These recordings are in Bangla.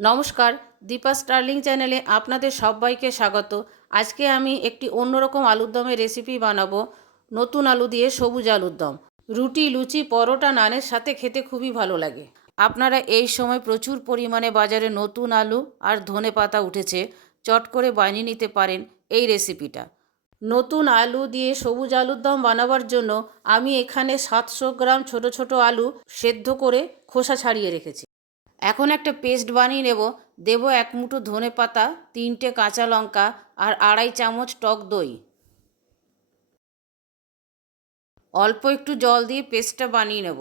নমস্কার, দীপা স্টার্লিং চ্যানেলে আপনাদের সবাইকে স্বাগত। আজকে আমি একটি অন্যরকম আলুর দমের রেসিপি বানাবো। নতুন আলু দিয়ে সবুজ আলুর দম রুটি, লুচি, পরোটা, নানের সাথে খেতে খুবই ভালো লাগে। আপনারা এই সময় প্রচুর পরিমাণে বাজারে নতুন আলু আর ধনেপাতা উঠেছে, চট করে বানিয়ে নিতে পারেন এই রেসিপিটা। নতুন আলু দিয়ে সবুজ আলুর দম বানাবার জন্য আমি এখানে 700 গ্রাম ছোট ছোট আলু সেদ্ধ করে খোসা ছাড়িয়ে রেখেছি। এখন একটা পেস্ট বানিয়ে নেব। দেব 1 মুঠো ধনেপাতা, 3টে কাঁচা লঙ্কা আর 2.5 চামচ টক দই। অল্প একটু জল দিয়ে পেস্টটা বানিয়ে নেব।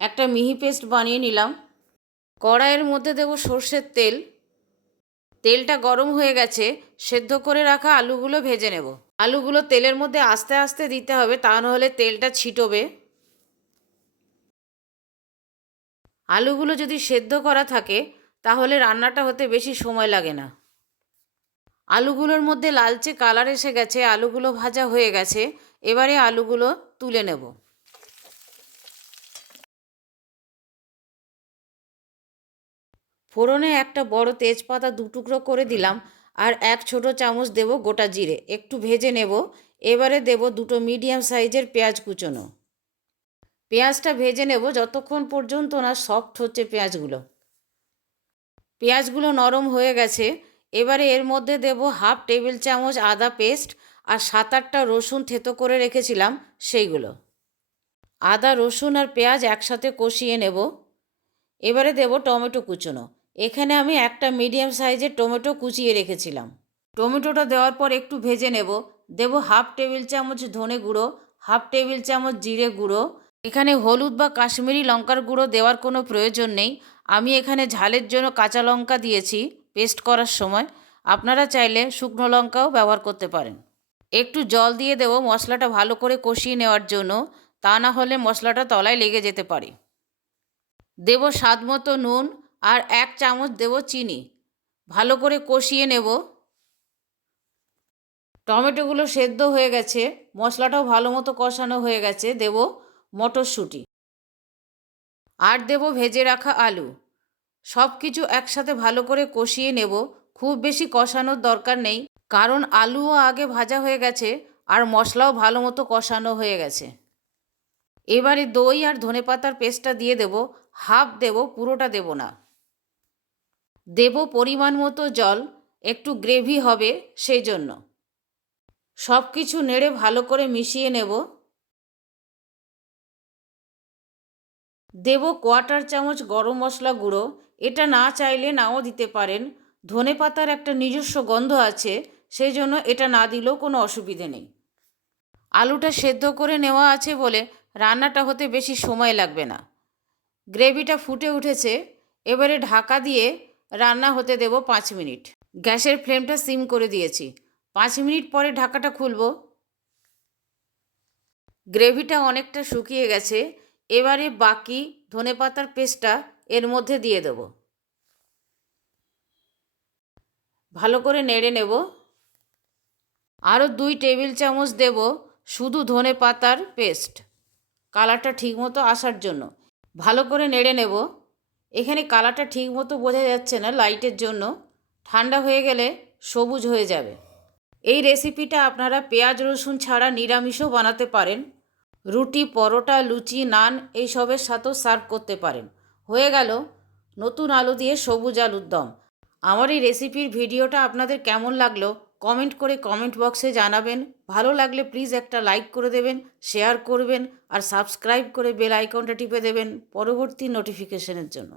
একটা মিহি পেস্ট বানিয়ে নিলাম। কড়াইয়ের মধ্যে দেব সর্ষের তেল। তেলটা গরম হয়ে গেছে, সেদ্ধ করে রাখা আলুগুলো ভেজে নেব। আলুগুলো তেলের মধ্যে আস্তে আস্তে দিতে হবে, তা নাহলে তেলটা ছিটবে। আলুগুলো যদি সেদ্ধ করা থাকে তাহলে রান্নাটা হতে বেশি সময় লাগে না। আলুগুলোর মধ্যে লালচে কালার এসে গেছে, আলুগুলো ভাজা হয়ে গেছে। এবারে আলুগুলো তুলে নেব। ফোড়নে একটা বড় তেজপাতা 2 টুকরো করে দিলাম আর 1 ছোট চামচ দেব গোটা জিরে। একটু ভেজে নেব। এবারে দেব 2টো মিডিয়াম সাইজের পেঁয়াজ কুচোনো। পেঁয়াজটা ভেজে নেব যতক্ষণ পর্যন্ত না সফট হচ্ছে পেঁয়াজগুলো। পেঁয়াজগুলো নরম হয়ে গেছে। এবারে এর মধ্যে দেব 1/2 টেবিল চামচ আদা পেস্ট আর 7-8টা রসুন থেতো করে রেখেছিলাম সেইগুলো। আদা, রসুন আর পেঁয়াজ একসাথে কষিয়ে নেব। এবারে দেব টমেটো কুচোনো। এখানে আমি একটা মিডিয়াম সাইজের টমেটো কুচিয়ে রেখেছিলাম। টমেটোটা দেওয়ার পর একটু ভেজে নেব। দেব 1/2 টেবিল চামচ ধনে গুঁড়ো, 1/2 টেবিল চামচ জিরে গুঁড়ো। এখানে হলুদ বা কাশ্মীরি লঙ্কার গুঁড়ো দেওয়ার কোনো প্রয়োজন নেই। আমি এখানে ঝালের জন্য কাঁচা লঙ্কা দিয়েছি পেস্ট করার সময়। আপনারা চাইলে শুকনো লঙ্কাও ব্যবহার করতে পারেন। একটু জল দিয়ে দেব মশলাটা ভালো করে কষিয়ে নেওয়ার জন্য, তা না হলে মশলাটা তলায় লেগে যেতে পারে। দেব স্বাদ মতো নুন আর 1 চামচ দেব চিনি। ভালো করে কষিয়ে নেব। টমেটোগুলো সেদ্ধ হয়ে গেছে, মশলাটাও ভালো মতো কষানো হয়ে গেছে। দেব মটরশুঁটি আর দেব ভেজে রাখা আলু। সব কিছু একসাথে ভালো করে কষিয়ে নেব। খুব বেশি কষানোর দরকার নেই, কারণ আলুও আগে ভাজা হয়ে গেছে আর মশলাও ভালো মতো কষানো হয়ে গেছে। এবারে দই আর ধনেপাতার পেস্টটা দিয়ে দেব। হাফ দেব, পুরোটা দেব না। দেব পরিমাণ মতো জল, একটু গ্রেভি হবে সেই জন্য। সব কিছু নেড়ে ভালো করে মিশিয়ে নেব। দেব 1/4 চামচ গরম মশলা গুঁড়ো। এটা না চাইলে নাও দিতে পারেন। ধনেপাতার একটা নিজস্ব গন্ধ আছে, সেই জন্য এটা না দিলেও কোনো অসুবিধে নেই। আলুটা সেদ্ধ করে নেওয়া আছে বলে রান্নাটা হতে বেশি সময় লাগবে না। গ্রেভিটা ফুটে উঠেছে। এবারে ঢাকা দিয়ে রান্না হতে দেব 5 মিনিট। গ্যাসের ফ্লেমটা সিম করে দিয়েছি। 5 মিনিট পরে ঢাকাটা খুলব। গ্রেভিটা অনেকটা শুকিয়ে গেছে। এবারে বাকি ধনেপাতার পেস্টটা এর মধ্যে দিয়ে দেব। ভালো করে নেড়ে নেব। আরও 2 টেবিল চামচ দেব শুধু ধনেপাতার পেস্ট, কালারটা ঠিকমতো আসার জন্য। ভালো করে নেড়ে নেব। এখানে কালারটা ঠিকমতো বোঝা যাচ্ছে না লাইটের জন্য। ঠান্ডা হয়ে গেলে সবুজ হয়ে যাবে। এই রেসিপিটা আপনারা পেঁয়াজ রসুন ছাড়া নিরামিষও বানাতে পারেন। রুটি, পরোটা, লুচি, নান এইসবের সাথেও সার্ভ করতে পারেন। হয়ে গেল নতুন আলু দিয়ে সবুজ আলুর দম। আমার এই রেসিপির ভিডিওটা আপনাদের কেমন লাগলো কমেন্ট করে কমেন্ট বক্সে জানাবেন। ভালো লাগলে প্লিজ একটা লাইক করে দেবেন, শেয়ার করবেন আর সাবস্ক্রাইব করে বেল আইকনটা টিপে দেবেন পরবর্তী নোটিফিকেশনের জন্য।